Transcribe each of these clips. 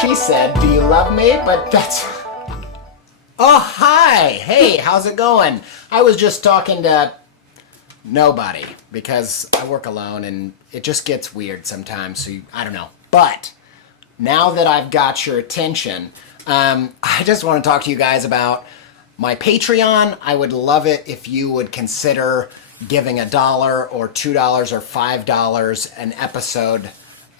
she said, "Do you love me?" But that's... Oh, hi! Hey, how's it going? I was just talking to nobody because I work alone and it just gets weird sometimes, so I don't know. But now that I've got your attention, I just want to talk to you guys about my Patreon. I would love it if you would consider giving $1 or $2 or $5 an episode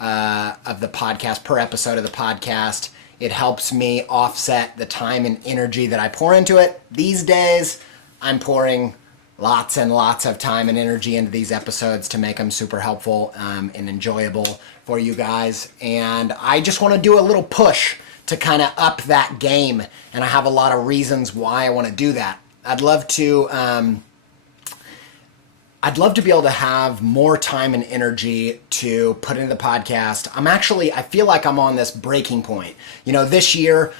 of the podcast, per episode of the podcast. It helps me offset the time and energy that I pour into it. These days, I'm pouring lots and lots of time and energy into these episodes to make them super helpful and enjoyable for you guys. And I just want to do a little push to kind of up that game. And I have a lot of reasons why I want to do that. I'd love to be able to have more time and energy to put into the podcast. I feel like I'm on this breaking point. You know, this year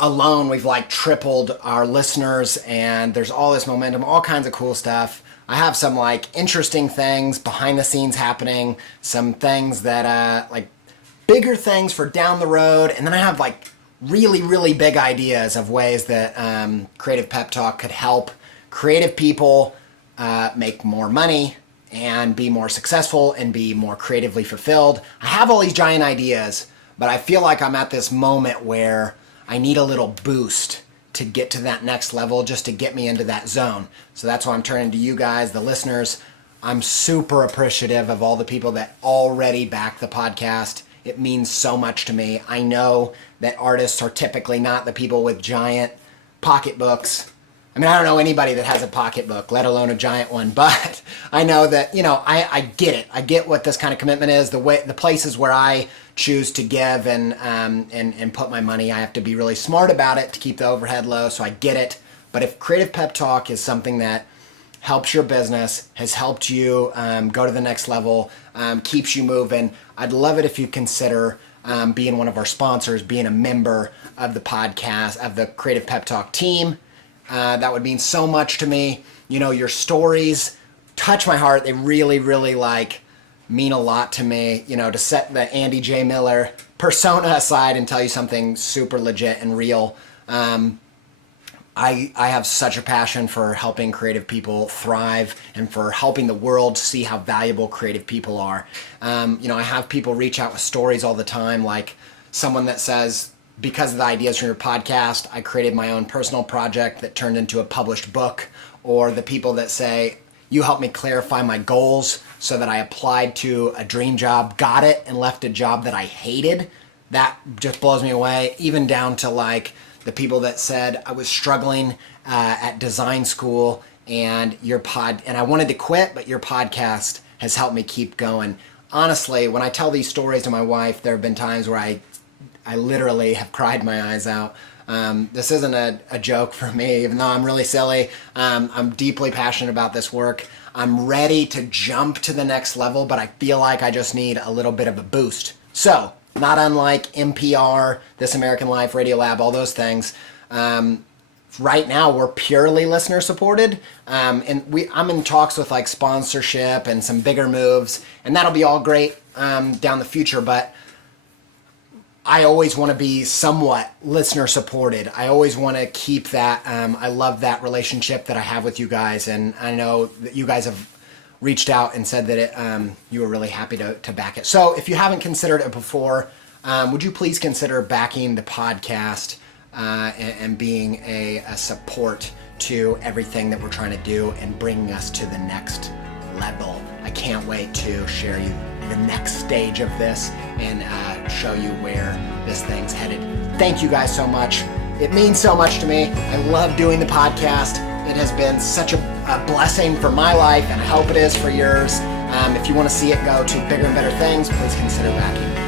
alone, we've like tripled our listeners and there's all this momentum, all kinds of cool stuff. I have some like interesting things behind the scenes happening, some things that like bigger things for down the road. And then I have like really, really big ideas of ways that Creative Pep Talk could help creative people make more money and be more successful and be more creatively fulfilled. I have all these giant ideas, but I feel like I'm at this moment where I need a little boost to get to that next level, just to get me into that zone. So that's why I'm turning to you guys, the listeners. I'm super appreciative of all the people that already back the podcast. It means so much to me. I know that artists are typically not the people with giant pocketbooks. I mean, I don't know anybody that has a pocketbook, let alone a giant one, but I know that, you know, I get it. I get what this kind of commitment is, the places where I choose to give and put my money. I have to be really smart about it to keep the overhead low, so I get it. But if Creative Pep Talk is something that helps your business, has helped you go to the next level, keeps you moving, I'd love it if you consider being one of our sponsors, being a member of the podcast, of the Creative Pep Talk team. That would mean so much to me. You know, your stories touch my heart. They really, really mean a lot to me. You know, to set the Andy J. Miller persona aside and tell you something super legit and real. I have such a passion for helping creative people thrive and for helping the world see how valuable creative people are. You know, I have people reach out with stories all the time, like someone that says, because of the ideas from your podcast, I created my own personal project that turned into a published book. Or the people that say, you helped me clarify my goals so that I applied to a dream job, got it, and left a job that I hated. That just blows me away. Even down to like the people that said I was struggling at design school and I wanted to quit, but your podcast has helped me keep going. Honestly, when I tell these stories to my wife, there have been times where I literally have cried my eyes out. This isn't a joke for me, even though I'm really silly. I'm deeply passionate about this work. I'm ready to jump to the next level, but I feel like I just need a little bit of a boost. So, not unlike NPR, This American Life, Radiolab, all those things. Right now, we're purely listener supported, and I'm in talks with like sponsorship and some bigger moves, and that'll be all great down the future, but I always want to be somewhat listener supported. I always want to keep that. I love that relationship that I have with you guys. And I know that you guys have reached out and said that you were really happy to back it. So if you haven't considered it before, would you please consider backing the podcast and being a support to everything that we're trying to do and bringing us to the next level. I can't wait to share you the next stage of this and show you where this thing's headed. Thank you guys so much. It means so much to me. I love doing the podcast. It has been such a blessing for my life, and I hope it is for yours. If you want to see it go to bigger and better things, please consider backing.